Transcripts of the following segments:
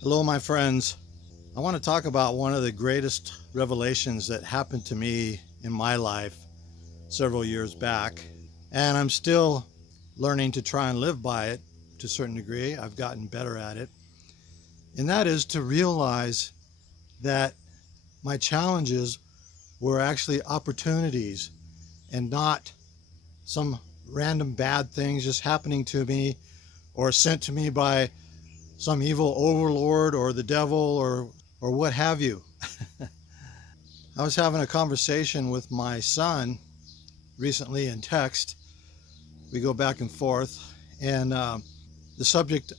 Hello, my friends. I want to talk about one of the greatest revelations that happened to me in my life several years back. And I'm still learning to try and live by it to a certain degree. I've gotten better at it. And that is to realize that my challenges were actually opportunities and not some random bad things just happening to me or sent to me by some evil overlord or the devil or what have you. I was having a conversation with my son recently in text. We go back and forth, and the subject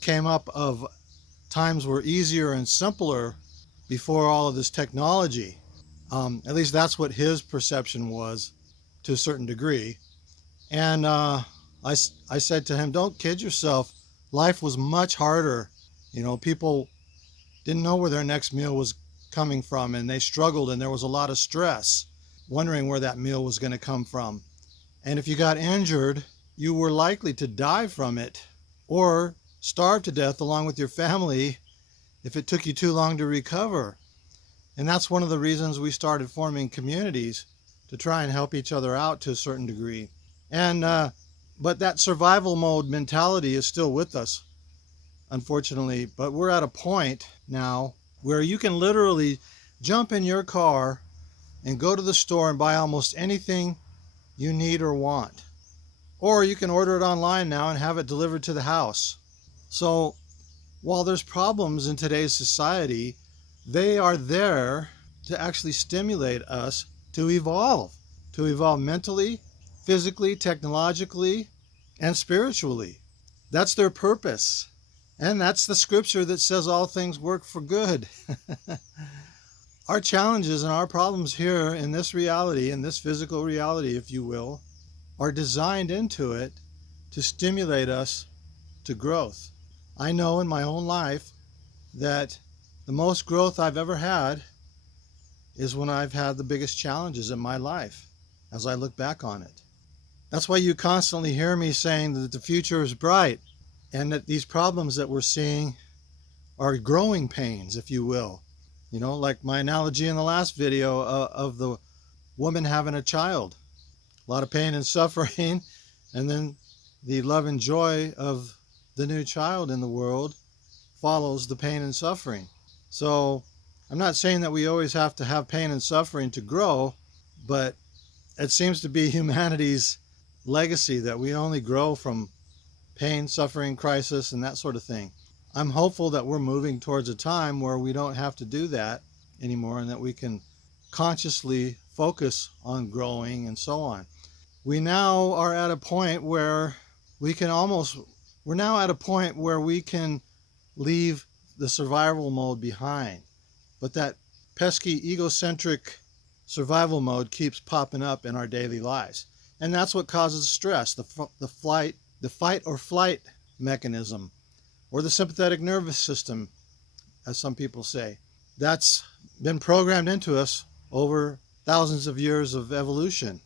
came up of times were easier and simpler before all of this technology. At least that's what his perception was to a certain degree. And I said to him, don't kid yourself. Life was much harder. People didn't know where their next meal was coming from, and they struggled, and there was a lot of stress wondering where that meal was going to come from. And if you got injured, you were likely to die from it or starve to death along with your family if it took you too long to recover. And that's one of the reasons we started forming communities to try and help each other out to a certain degree. And but that survival mode mentality is still with us, unfortunately. But we're at a point now where you can literally jump in your car and go to the store and buy almost anything you need or want. Or you can order it online now and have it delivered to the house. So while there's problems in today's society, they are there to actually stimulate us to evolve mentally, physically, technologically, and spiritually. That's their purpose. And that's the scripture that says all things work for good. Our challenges and our problems here in this reality, in this physical reality, if you will, are designed into it to stimulate us to growth. I know in my own life that the most growth I've ever had is when I've had the biggest challenges in my life as I look back on it. That's why you constantly hear me saying that the future is bright and that these problems that we're seeing are growing pains, if you will. Like my analogy in the last video of the woman having a child. A lot of pain and suffering, and then the love and joy of the new child in the world follows the pain and suffering. So I'm not saying that we always have to have pain and suffering to grow, but it seems to be humanity's legacy that we only grow from pain, suffering, crisis, and that sort of thing. I'm hopeful that we're moving towards a time where we don't have to do that anymore and that we can consciously focus on growing and so on. We now are at a point where we can almost, we're now at a point where we can leave the survival mode behind. But that pesky egocentric survival mode keeps popping up in our daily lives. And that's what causes stress, the fight or flight mechanism, or the sympathetic nervous system, as some people say. That's been programmed into us over thousands of years of evolution.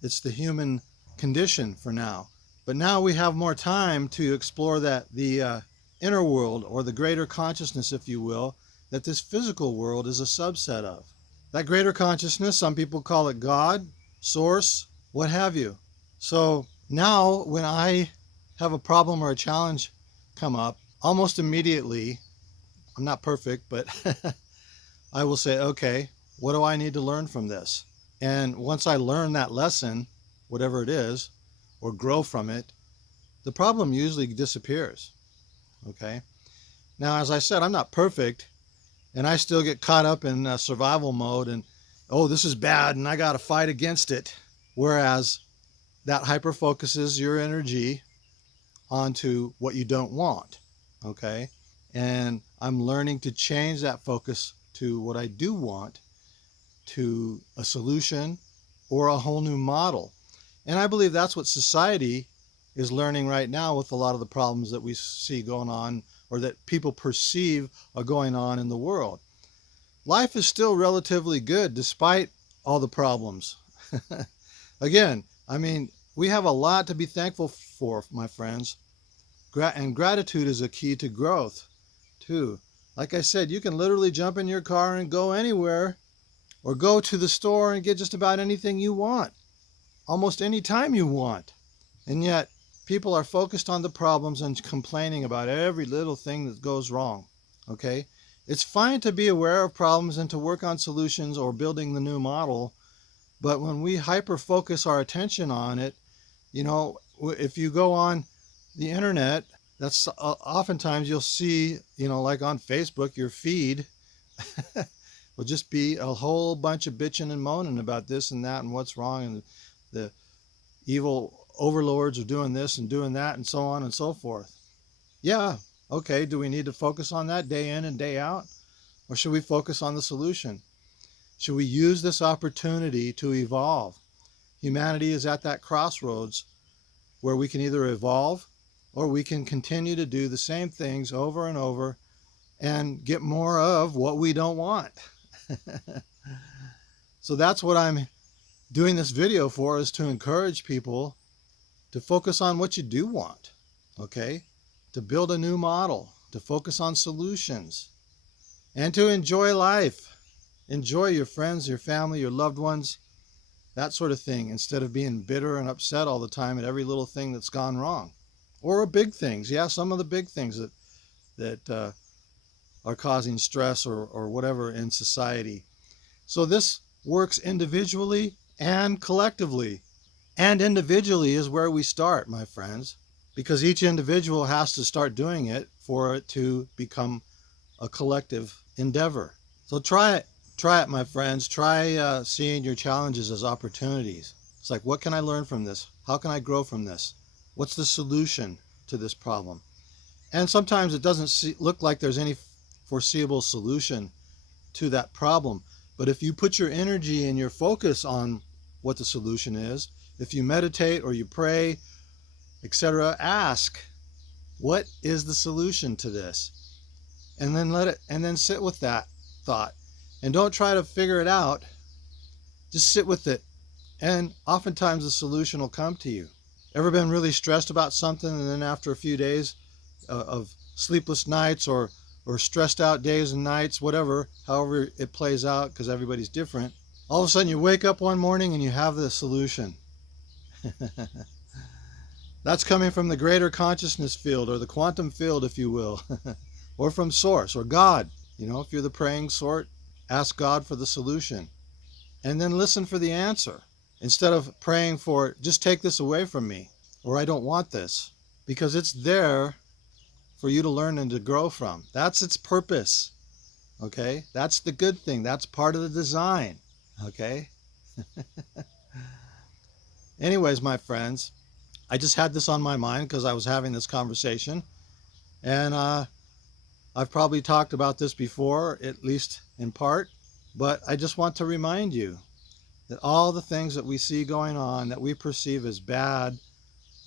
It's the human condition for now. But now we have more time to explore the inner world, or the greater consciousness, if you will, that this physical world is a subset of. That greater consciousness, some people call it God, Source, what have you. So now when I have a problem or a challenge come up, almost immediately, I'm not perfect, but I will say, okay, what do I need to learn from this? And once I learn that lesson, whatever it is, or grow from it, the problem usually disappears. Okay? Now, as I said, I'm not perfect, and I still get caught up in survival mode and, oh, this is bad and I got to fight against it. Whereas that hyper focuses your energy onto what you don't want. Okay? And I'm learning to change that focus to what I do want, to a solution or a whole new model. And I believe that's what society is learning right now with a lot of the problems that we see going on, or that people perceive are going on in the world. Life is still relatively good despite all the problems. Again, I mean, we have a lot to be thankful for, my friends. And gratitude is a key to growth, too. Like I said, you can literally jump in your car and go anywhere, or go to the store and get just about anything you want, almost any time you want. And yet, people are focused on the problems and complaining about every little thing that goes wrong. Okay? It's fine to be aware of problems and to work on solutions or building the new model, but when we hyper focus our attention on it, if you go on the internet, that's oftentimes you'll see, like on Facebook, your feed will just be a whole bunch of bitching and moaning about this and that and what's wrong, and the evil overlords are doing this and doing that and so on and so forth. Yeah, okay, do we need to focus on that day in and day out? Or should we focus on the solution? Should we use this opportunity to evolve? Humanity is at that crossroads where we can either evolve or we can continue to do the same things over and over and get more of what we don't want. So that's what I'm doing this video for, is to encourage people to focus on what you do want, okay? To build a new model, to focus on solutions, and to enjoy life. Enjoy your friends, your family, your loved ones, that sort of thing, instead of being bitter and upset all the time at every little thing that's gone wrong. Or big things. Yeah, some of the big things that are causing stress or whatever in society. So this works individually and collectively. And individually is where we start, my friends, because each individual has to start doing it for it to become a collective endeavor. So try it. Try it, my friends. Try seeing your challenges as opportunities. It's like, what can I learn from this? How can I grow from this? What's the solution to this problem? And sometimes it doesn't look like there's any foreseeable solution to that problem. But if you put your energy and your focus on what the solution is, if you meditate or you pray, etc., ask, what is the solution to this? And then sit with that thought. And don't try to figure it out. Just sit with it. And oftentimes the solution will come to you. Ever been really stressed about something, and then after a few days of sleepless nights or stressed out days and nights, whatever, however it plays out, because everybody's different, all of a sudden you wake up one morning and you have the solution. That's coming from the greater consciousness field, or the quantum field, if you will, or from Source or God. If you're the praying sort, ask God for the solution and then listen for the answer, instead of praying for, just take this away from me, or I don't want this, because it's there for you to learn and to grow from. That's its purpose. Okay? That's the good thing. That's part of the design. Okay? Anyways, my friends, I just had this on my mind because I was having this conversation, and I've probably talked about this before, at least in part, but I just want to remind you that all the things that we see going on that we perceive as bad,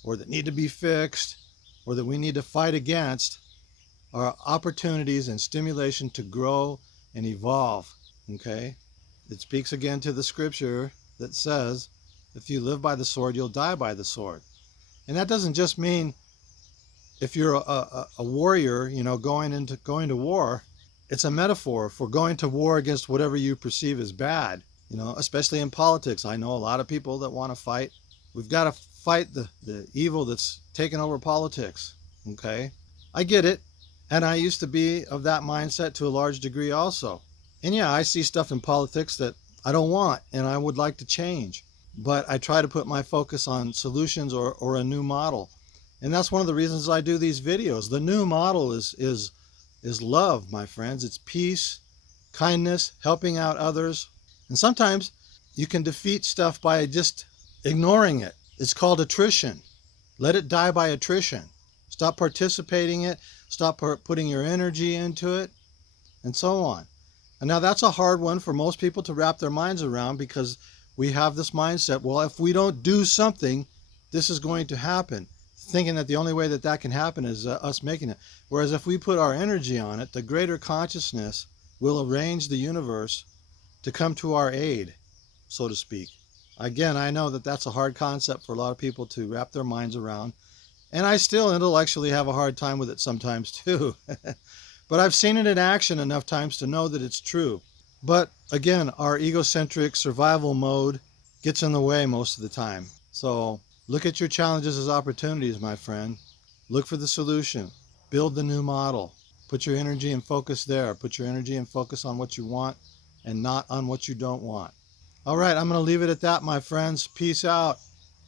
or that need to be fixed, or that we need to fight against, are opportunities and stimulation to grow and evolve. Okay? It speaks again to the scripture that says, if you live by the sword, you'll die by the sword. And that doesn't just mean if you're a warrior, going to war. It's a metaphor for going to war against whatever you perceive as bad, especially in politics. I know a lot of people that want to fight. We've got to fight the evil that's taken over politics. Okay? I get it. And I used to be of that mindset to a large degree also. And yeah, I see stuff in politics that I don't want and I would like to change. But I try to put my focus on solutions or a new model. And that's one of the reasons I do these videos. The new model is love, my friends. It's peace, kindness, helping out others. And sometimes you can defeat stuff by just ignoring it. It's called attrition. Let it die by attrition. Stop participating in it. Stop putting your energy into it, and so on. And now that's a hard one for most people to wrap their minds around, because we have this mindset, well, if we don't do something, this is going to happen. Thinking that the only way that can happen is us making it. Whereas if we put our energy on it, the greater consciousness will arrange the universe to come to our aid, so to speak. Again, I know that that's a hard concept for a lot of people to wrap their minds around. And I still intellectually have a hard time with it sometimes too. but I've seen it in action enough times to know that it's true. But again, our egocentric survival mode gets in the way most of the time. So look at your challenges as opportunities, my friend. Look for the solution. Build the new model. Put your energy and focus there. Put your energy and focus on what you want and not on what you don't want. All right, I'm going to leave it at that, my friends. Peace out.